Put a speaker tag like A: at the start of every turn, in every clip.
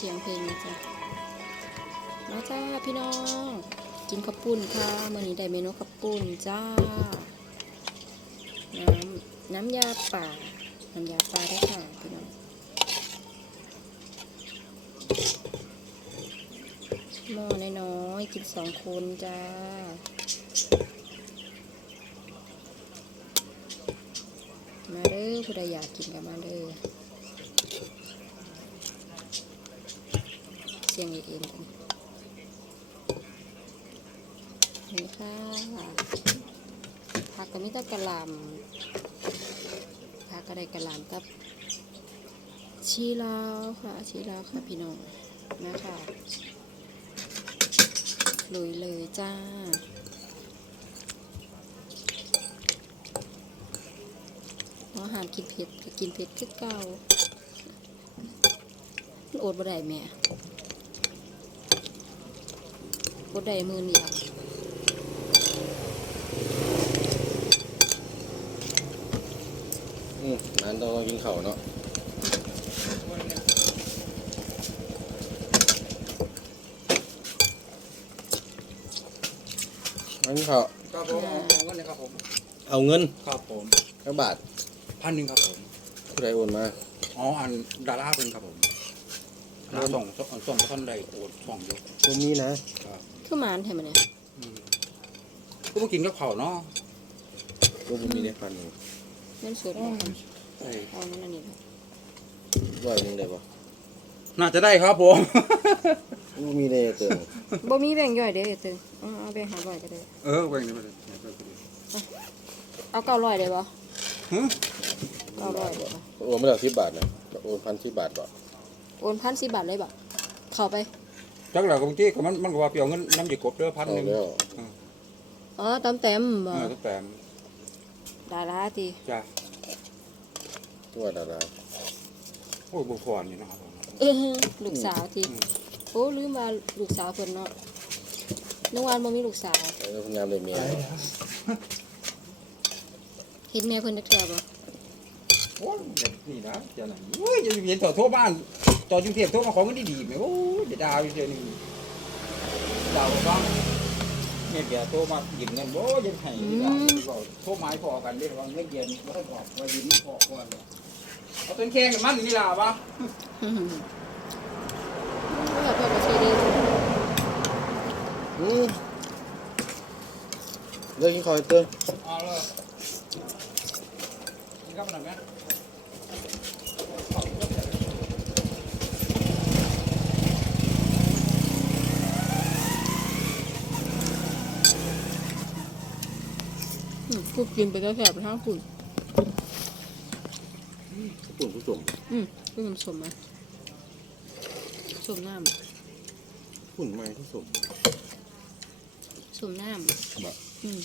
A: เสียงเพลงนะจ๊ะมาจ้าพี่น้อง กินข้าวปุ้นค่ะมื่อนี้ได้เมนูข้าวปุ้นจ้า น้ำน้ำยาป่า น้ำยาป่าได้ค่ะพี่น้อง หม้อน้อยๆกินสองคนจ้ามาเด้อผู้ใดอยากกินกับมาเด้อ เสียงเอ็นกันนี่ค่ะผักก็มีแตะกะหล่ำผักก็ได้กะหล่ำกับชีลาวค่ะชีลาวค่ะพี่น้องนะคะลุยเลยจ้าอาหารกินเผ็ดกินเผ็ดคือเก่ามันอดบ่ได้แม่ อดได้มือเดียว
B: อืมนั้นต้องกินข้าวเนาะอันนี้ข้าว
C: ครับผมเอาเอาเงินเลยครับผม
B: เอาเงิน
C: ครับผม
B: กระบาท
C: พันหนึ่งครับผม
B: ผู้ใดโอนมา
C: อ๋อ อันดาราเป็นครับผมดาราส่งส่งส่งท่านใดโอนส่งอยู่
B: ตรงนี้นะ
C: ครับ
A: คือหมานแท้มันเนี่ย
C: อืมก็มากินกับข้าวเนาะ
B: ก็บุมีได้พันหนึ่ง
A: เงินสดบ่คะ
C: เอ้ย
A: เอานั่นอันนี้ค่ะ
B: ร้อยหนึ่งได้ปะ
C: น่าจะได้ครับผม
B: บุมีได้เติม
A: บ่มีแบ่งย่อยเด้อตึงเอาเอาแบ่งหาร้อยก็ได้
C: เออแบ่งนี้ไปเลยแบ่งไปเลย
A: เอาเก้าร้อยได้บ่
C: หึ
A: เก้าร้อยได้บ่
B: โอนมาแล้วสิบบาทนะโอนพันสิบบาทบ่
A: โอนพันสิบบาทเลยบ่เข้าไป
C: จักหลักบางทีก็มันมันก็ว่าเปรียวเงินน้ำหยิกบเด้อพัน
B: เอา
C: หนึ่ง
B: แล้ว
A: อ๋อตามเต็มบ่
C: เออตั้งแต่
A: ดาราติ
C: จ้ะ
B: ตัวดารา
C: โอ้ยบุฟอนนี่นะครับผม
A: เออลูกสาวติ
C: อืม
A: โอ้ลืมว่าลูกสาวเพิ่นเนาะนึกว่าบ่มีลูกสาว
B: แล้วพยายามเลยเมีย
A: เห็นแม่เพิ่นจักเทื่อบ่
C: โอ้ยนี่นะเจ้าไหนโอ้ยจะเห็นต่อโทรบ้าน จอดกรุงเทพโทรมาขอเงินดีๆไหมโอ้ยเดี๋ยวดาวอยู่เดี๋ยวนี้ดาวบ้างเนี่ยเดี๋ยวโทรมาหยิบเงินโอ้ยยังให้ดีกว่าบอกโทรหมายพอกันเรียกว่าเงินเย็นไม่ต้องบอกว่ายืมพอก่อนเอาต้นแข้งกับมันนี่ล่ะปะ
A: อืมก็แบบว่าบ่ใช่เด้อ
B: อืมเลิกกินข้าวให้เติม
C: เอาเลยกินข้าวมันหน่อยไหม
A: กูกินไปแล้วแสบไปทั้งคุณ
B: ปุ่นผู้ชม
A: อืมคือมันสมไหมสมน้
B: ปุ่นไม้ผู้ชมำ
A: สมน้ำ
B: บ่
A: อืม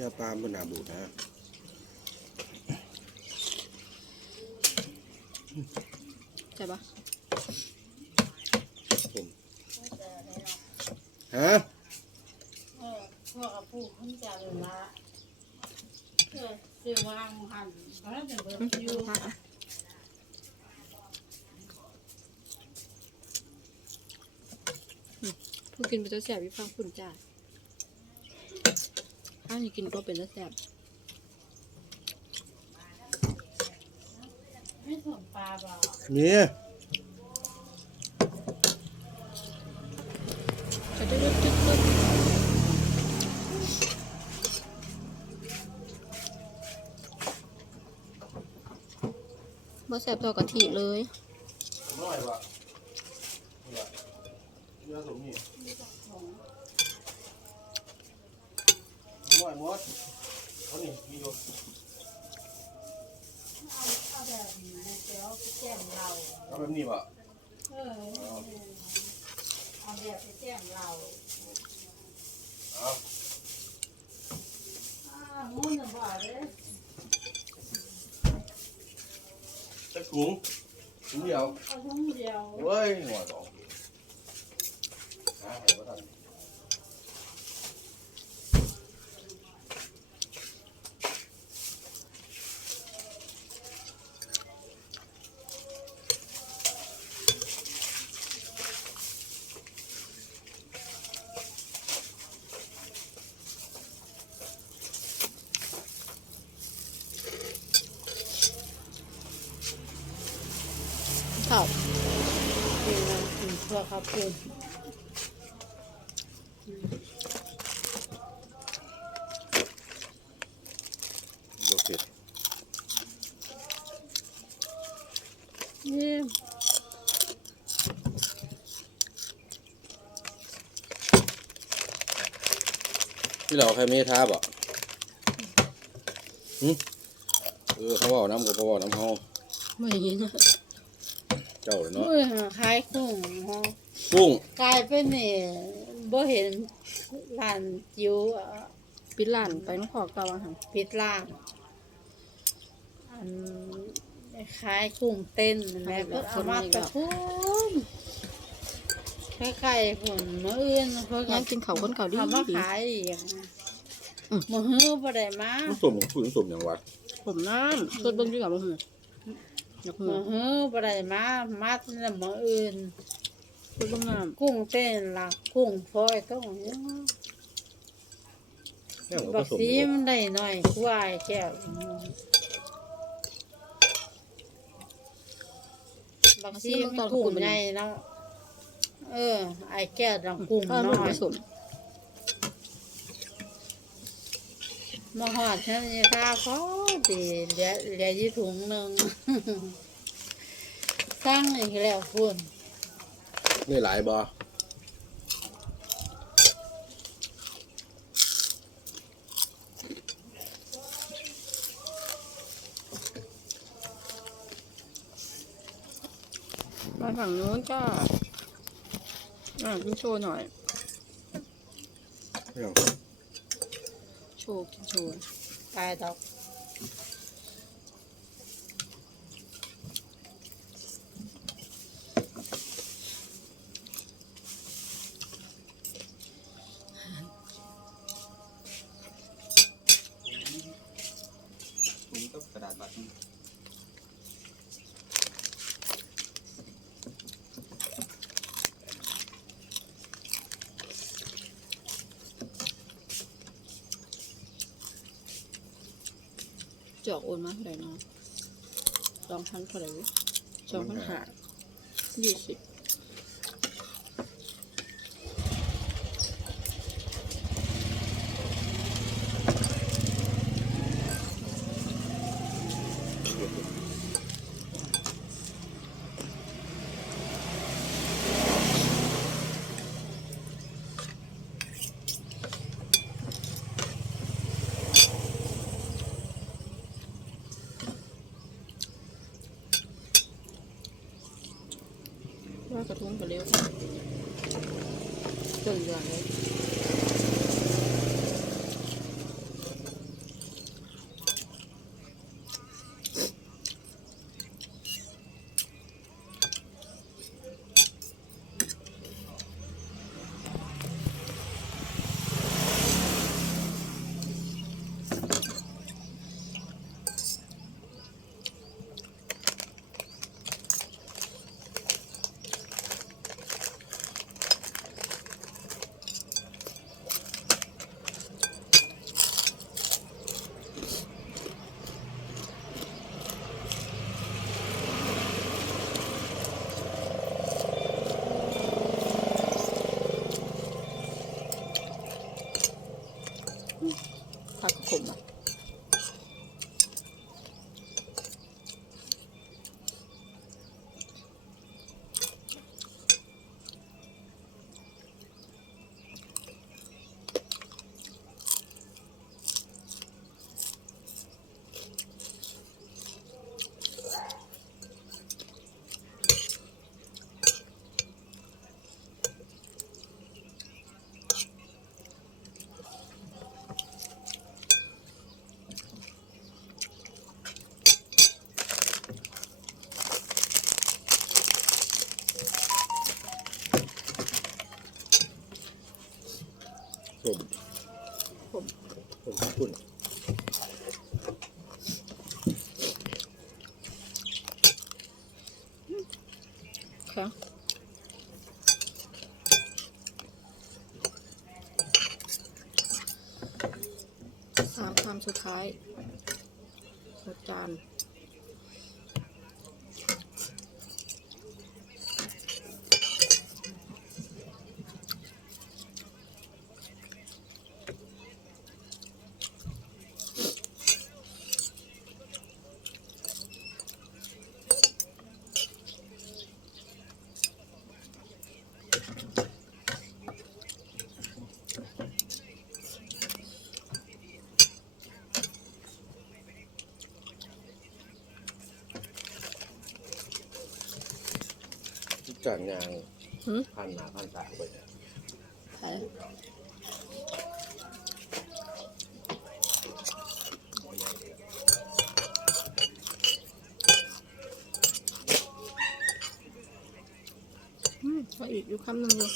B: ยาปลาบนหนาบูดนะ
A: ใช่ปะ
B: ผมฮะ
D: ผู้ขึ้นจากเวลาเพื่อซื้อวางหันเพราะนั่นเป็นเบอร์
A: ยูผู้กินไปแล้วแสบวิฟังคุณจ้าอ้าวนี่กินก็เป็นแล้วแสบ
D: ไม่ส่งปลาบอก
B: นี่
A: จะได้รสจุดๆ บ่แสบต่อกะทิเลย
B: น้อยว่ะเนี่ยเนื้อสมนี่น้อยหมดเขานี่มีอยู่
D: เอาแบบนี้เดี๋ยวไปแจ้งเรา
B: เอาแบบนี้ป่ะ
D: เออเอาแบบไปแจ้งเรา
B: เอา
D: อ้าวมุ่นจะบอกเลย
B: จะถุงถุงเดียว
D: เอาทุ่งเดียว
B: เว้ยหัวสองหาให้บ่ทัน
A: ข้าว
D: กินน้ำ กินทั่วข้าวปุ้น
B: บ่เผ็ด
D: นี่
B: ที่เราใครไม่ท้าบ่หึเออเขาบอกน้ำกับเขาบอกน้ำเขา
A: ไม่เห็น
B: เจ้าเลยเนาะ
D: มือขายกุ้งฮะ
B: กุ้ง
D: กลายเป็นนี่บ่เห็นร้านจิ๋วอะ
A: ปิดร้านไปน้องขอกตาวังหัน
D: ปิดร้านอันขายกุ้งเต้นแม่ก็เอามาแตะพุ่นคล้ายๆผลมื้ออื่นเพิ่น
A: ย่า
D: ก็
A: งกินเขาวคนเก่าดี
D: เอามา
A: ดี
D: ขายอีกนะ
A: อืม
D: มื้อฮื้อบ่ได้มา
B: น้ำสมของคุณน้ำสมอย่างวัด
A: ผมน้ำสดเบิ้งดีกว่าบ่หืออยากหื
D: มื้
A: อ
D: อฮื้อบ่ได้มามาแต่มื้ออื่น
A: สดเบิ้งน้
D: กุ้งเต้นล่ะกุ้งฝอยต้องยัง
B: แม่ผม
D: บั
B: ผ
D: ก
B: สม
D: ซี
B: อยู่
D: มันได้หน่อยกวาไอ้แก้วบักซีมันกุ้งใหญ่เนาะเออ ไอ้แก้วดังกุ้งำ
A: ก็
D: น้
A: ลูก
D: อ
A: ผ
D: ย
A: สม
D: มาหอดฉันนี่ข้าพอดีเหลือเหลือยี่ถุงหนึ่ง สร้างอีกแล้วคุณ
B: นี่หลายบ่
A: มาฝั่งนู้นก็อ่ากินโชว์หน่อย
B: เรื่อง
A: โชว์กินโชว์
D: ตายดอก
C: ถุงกับกระดาษบัตรนี่
A: จอกโอนมาเท่าไหร่เนาะสองพันเท่าไหร่วะสองพันห้ายี่สิบ ผักกระขมอะ ผม
B: ส้มคุณ
A: ค่ะสามคำสุดท้ายรสจาน
B: จากยาง
A: หืม
B: พันหนาพันตาไปเนี่ย
A: ใช่อืมขออีกอยู่คำหนึ่งอยู่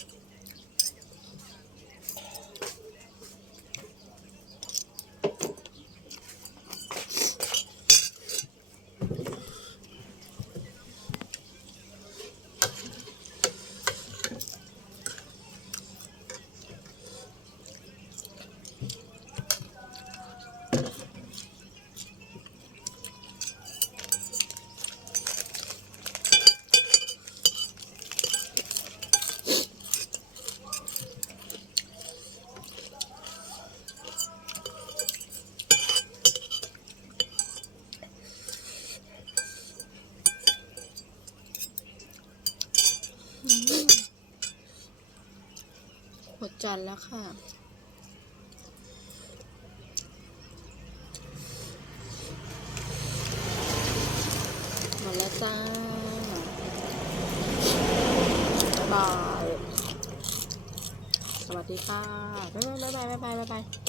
A: หมดจานแล้วค่ะ หมดแล้วจ้าบายบาย สวัสดีค่ะ บ๊ายบาย บ๊ายบาย บ๊ายบายบ๊ายบาย